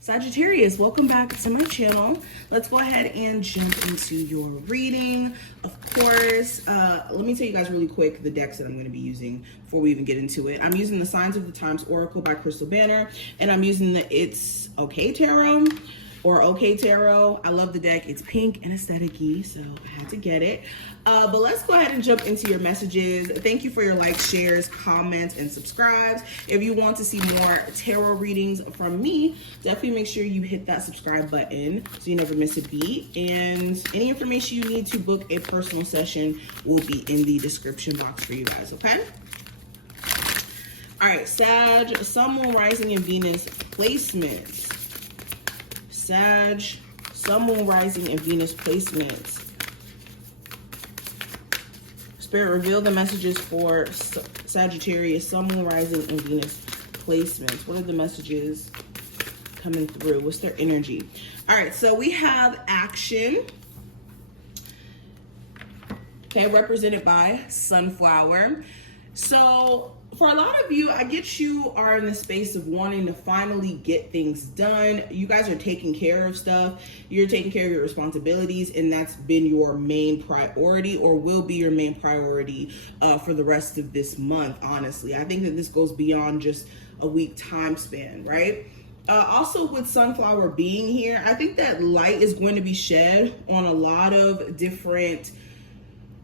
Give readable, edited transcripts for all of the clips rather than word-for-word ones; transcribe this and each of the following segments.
Sagittarius, welcome back to my channel. Let's go ahead and jump into your reading. Of course, let me tell you guys really quick the decks that I'm going to be using before we even get into it. I'm using the Signs of the Times Oracle by Crystal Banner, and I'm using the It's Okay Tarot or Okay Tarot. I love the deck. It's pink and aesthetic-y, so I had to get it. But let's go ahead and jump into your messages. Thank you for your likes, shares, comments, and subscribes. If you want to see more tarot readings from me, definitely make sure you hit that subscribe button so you never miss a beat. And any information you need to book a personal session will be in the description box for you guys, okay? All right, Sag, Sun, Moon, Rising, and Venus placements. Sag, Sun, Moon, Rising, and Venus placements. Spirit, reveal the messages for Sagittarius, Sun, Moon, Rising, and Venus placements. What are the messages coming through? What's their energy? All right, so we have action. Okay, represented by Sunflower. So for a lot of you, I get you are in the space of wanting to finally get things done. You guys are taking care of stuff. You're taking care of your responsibilities, and that's been your main priority, or will be your main priority for the rest of this month, honestly. I think that this goes beyond just a week time span, right? Also with Sunflower being here, I think that light is going to be shed on a lot of different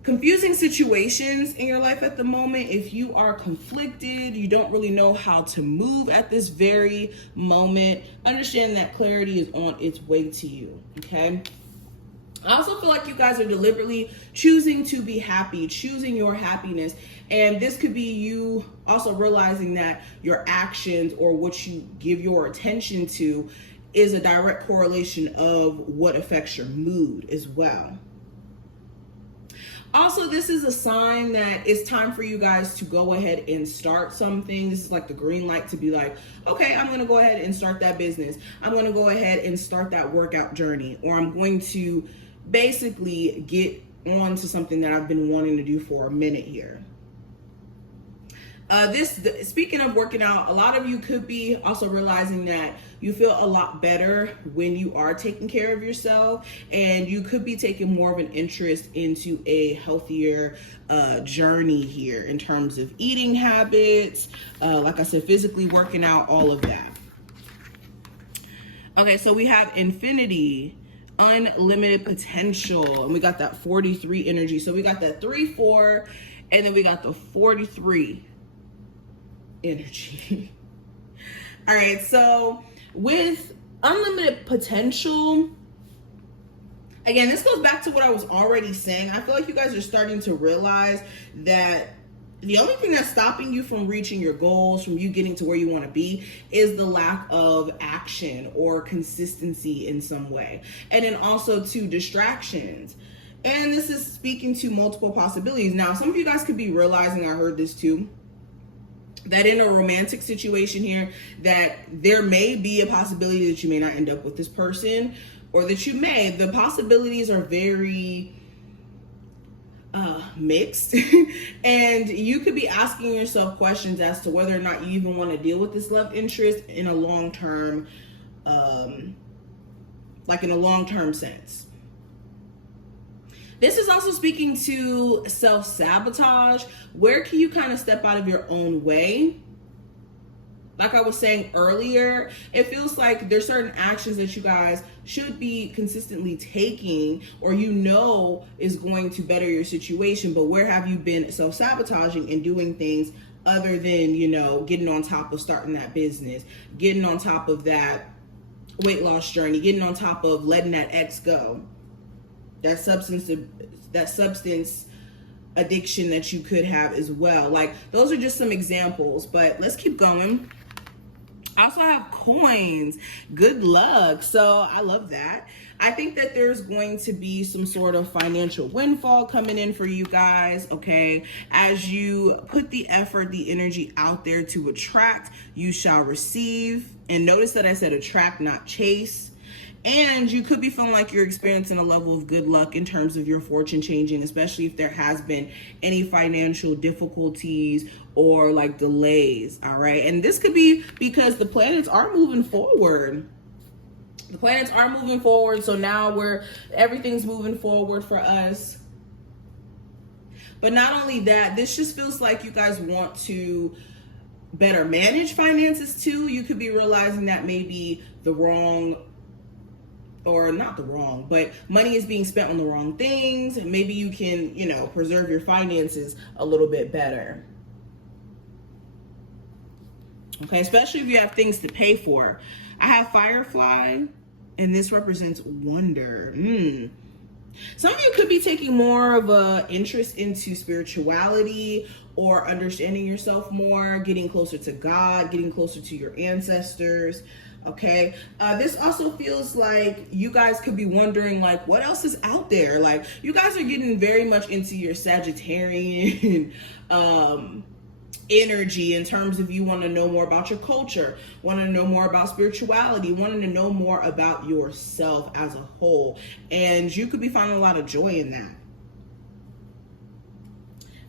confusing situations in your life at the moment. If you are conflicted, you don't really know how to move at this very moment, understand that clarity is on its way to you, okay? I also feel like you guys are deliberately choosing to be happy, choosing your happiness. And this could be you also realizing that your actions or what you give your attention to is a direct correlation of what affects your mood as well. Also, this is a sign that it's time for you guys to go ahead and start something. This is like the green light to be like, okay, I'm going to go ahead and start that business. I'm going to go ahead and start that workout journey, or I'm going to basically get on to something that I've been wanting to do for a minute here. Speaking of working out, a lot of you could be also realizing that you feel a lot better when you are taking care of yourself, and you could be taking more of an interest into a healthier journey here in terms of eating habits, like I said, physically working out, all of that. Okay, so we have infinity, unlimited potential, and we got that 43 energy. So we got that 3-4, and then we got the 43 energy. All right, so with unlimited potential, again, this goes back to what I was already saying. I feel like you guys are starting to realize that the only thing that's stopping you from reaching your goals, from you getting to where you want to be, is the lack of action or consistency in some way. And then also to distractions. And this is speaking to multiple possibilities. Now, some of you guys could be realizing, I heard this too, that in a romantic situation here, that there may be a possibility that you may not end up with this person, or that you may. The possibilities are very mixed. And you could be asking yourself questions as to whether or not you even want to deal with this love interest in a long-term, like in a long-term sense. This is also speaking to self-sabotage. Where can you kind of step out of your own way? Like I was saying earlier, it feels like there's certain actions that you guys should be consistently taking, or you know is going to better your situation, but where have you been self-sabotaging and doing things other than, you know, getting on top of starting that business, getting on top of that weight loss journey, getting on top of letting that ex go? That substance addiction that you could have as well. Like, those are just some examples, but let's keep going. I also have coins. Good luck. So I love that. I think that there's going to be some sort of financial windfall coming in for you guys, okay? As you put the effort, the energy out there to attract, you shall receive. And notice that I said attract, not chase. And you could be feeling like you're experiencing a level of good luck in terms of your fortune changing, especially if there has been any financial difficulties or like delays, all right? And this could be because the planets are moving forward. The planets are moving forward, so now everything's moving forward for us. But not only that, this just feels like you guys want to better manage finances too. You could be realizing that maybe the wrong, or not the wrong, but money is being spent on the wrong things. And maybe you can, you know, preserve your finances a little bit better. Okay, especially if you have things to pay for. I have Firefly, and this represents wonder. Some of you could be taking more of a interest into spirituality or understanding yourself more, getting closer to God, getting closer to your ancestors. Okay, this also feels like you guys could be wondering, like, what else is out there? Like, you guys are getting very much into your Sagittarian energy in terms of you want to know more about your culture, want to know more about spirituality, wanting to know more about yourself as a whole. And you could be finding a lot of joy in that.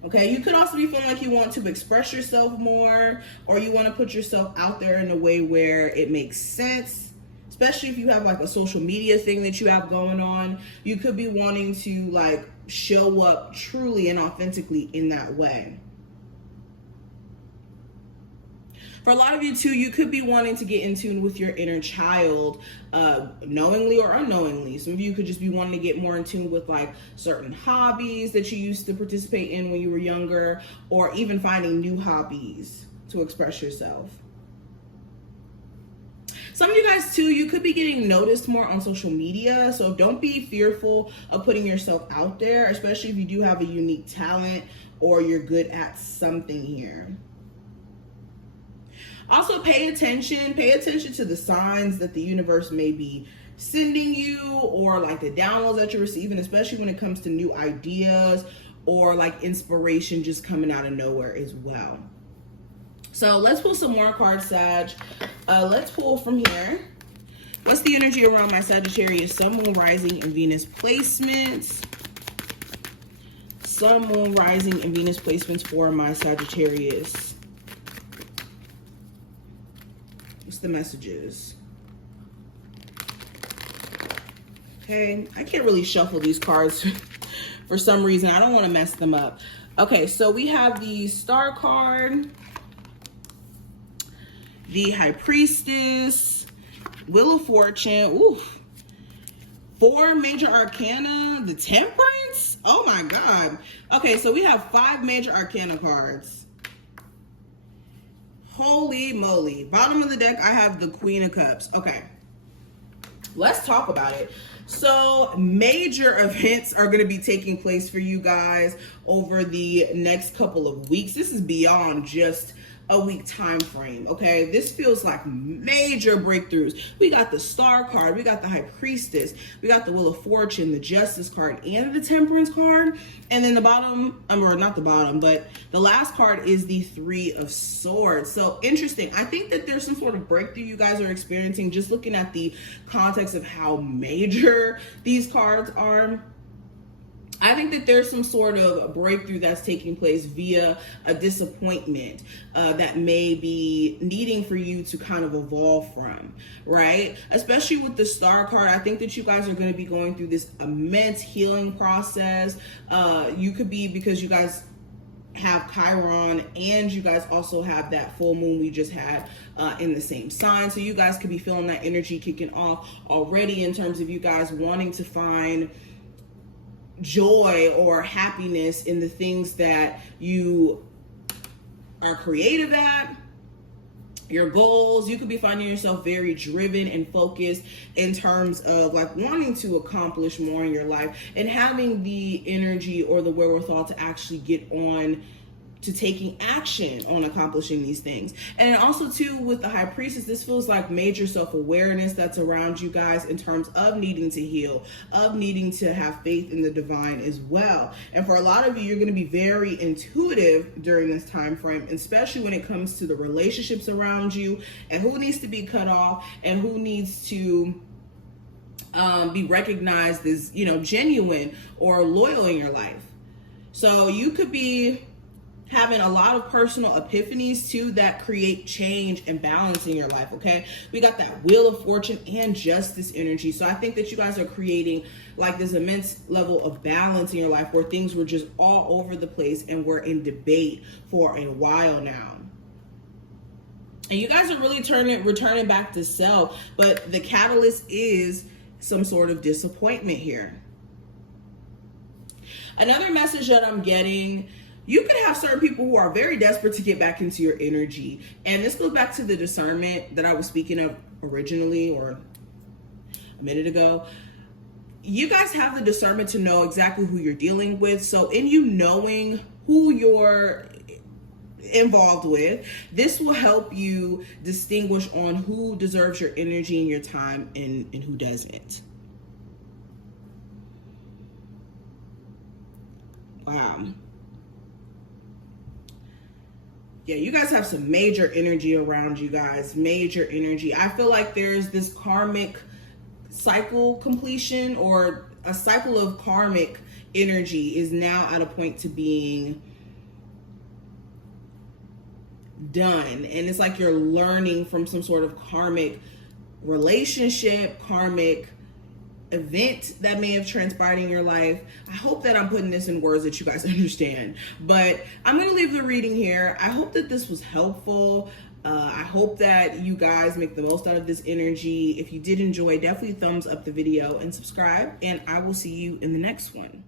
Okay, you could also be feeling like you want to express yourself more, or you want to put yourself out there in a way where it makes sense, especially if you have like a social media thing that you have going on. You could be wanting to like show up truly and authentically in that way. For a lot of you too, you could be wanting to get in tune with your inner child, knowingly or unknowingly. Some of you could just be wanting to get more in tune with like certain hobbies that you used to participate in when you were younger, or even finding new hobbies to express yourself. Some of you guys too, you could be getting noticed more on social media. So don't be fearful of putting yourself out there, especially if you do have a unique talent or you're good at something here. Also, pay attention to the signs that the universe may be sending you, or like the downloads that you're receiving, especially when it comes to new ideas or like inspiration just coming out of nowhere as well. So let's pull some more cards, Sag. Let's pull from here. What's the energy around my Sagittarius Sun, Moon, Rising, and Venus placements? Sun, Moon, Rising, and Venus placements for my Sagittarius. What's the messages? Okay, I can't really shuffle these cards for some reason. I don't want to mess them up. Okay, so we have the Star card, the High Priestess, Wheel of Fortune, ooh, 4 major arcana, the Temperance. Oh my God. Okay, so we have 5 major arcana cards. Holy moly. Bottom of the deck, I have the Queen of Cups. Okay, let's talk about it. So major events are going to be taking place for you guys over the next couple of weeks. This is beyond just a week time frame. Okay, this feels like major breakthroughs. We got the Star card, we got the High Priestess, we got the Wheel of Fortune, the Justice card, and the Temperance card. And then the bottom, or not the bottom, but the last card is the 3 of Swords. So interesting. I think that there's some sort of breakthrough you guys are experiencing just looking at the context of how major these cards are. I think that there's some sort of breakthrough that's taking place via a disappointment that may be needing for you to kind of evolve from, right? Especially with the Star card, I think that you guys are going to be going through this immense healing process. You could be because you guys have Chiron, and you guys also have that full moon we just had in the same sign. So you guys could be feeling that energy kicking off already in terms of you guys wanting to find joy or happiness in the things that you are creative at, your goals. You could be finding yourself very driven and focused in terms of like wanting to accomplish more in your life and having the energy or the wherewithal to actually get on to taking action on accomplishing these things. And also too, with the High Priestess, this feels like major self-awareness that's around you guys in terms of needing to heal, of needing to have faith in the divine as well. And for a lot of you, you're going to be very intuitive during this time frame, especially when it comes to the relationships around you and who needs to be cut off and who needs to be recognized as, you know, genuine or loyal in your life. So you could be having a lot of personal epiphanies too that create change and balance in your life. Okay, we got that Wheel of Fortune and Justice energy, so I think that you guys are creating like this immense level of balance in your life where things were just all over the place and we're in debate for a while now. And you guys are really returning back to self, but the catalyst is some sort of disappointment here. Another message that I'm getting, you could have certain people who are very desperate to get back into your energy. And this goes back to the discernment that I was speaking of originally or a minute ago. You guys have the discernment to know exactly who you're dealing with. So in you knowing who you're involved with, this will help you distinguish on who deserves your energy and your time and who doesn't. Wow. Yeah, you guys have some major energy around you guys, major energy. I feel like there's this karmic cycle completion, or a cycle of karmic energy is now at a point to being done. And it's like you're learning from some sort of karmic relationship, karmic event that may have transpired in your life. I hope that I'm putting this in words that you guys understand, but I'm going to leave the reading here. I hope that this was helpful. I hope that you guys make the most out of this energy. If you did enjoy, definitely thumbs up the video and subscribe, and I will see you in the next one.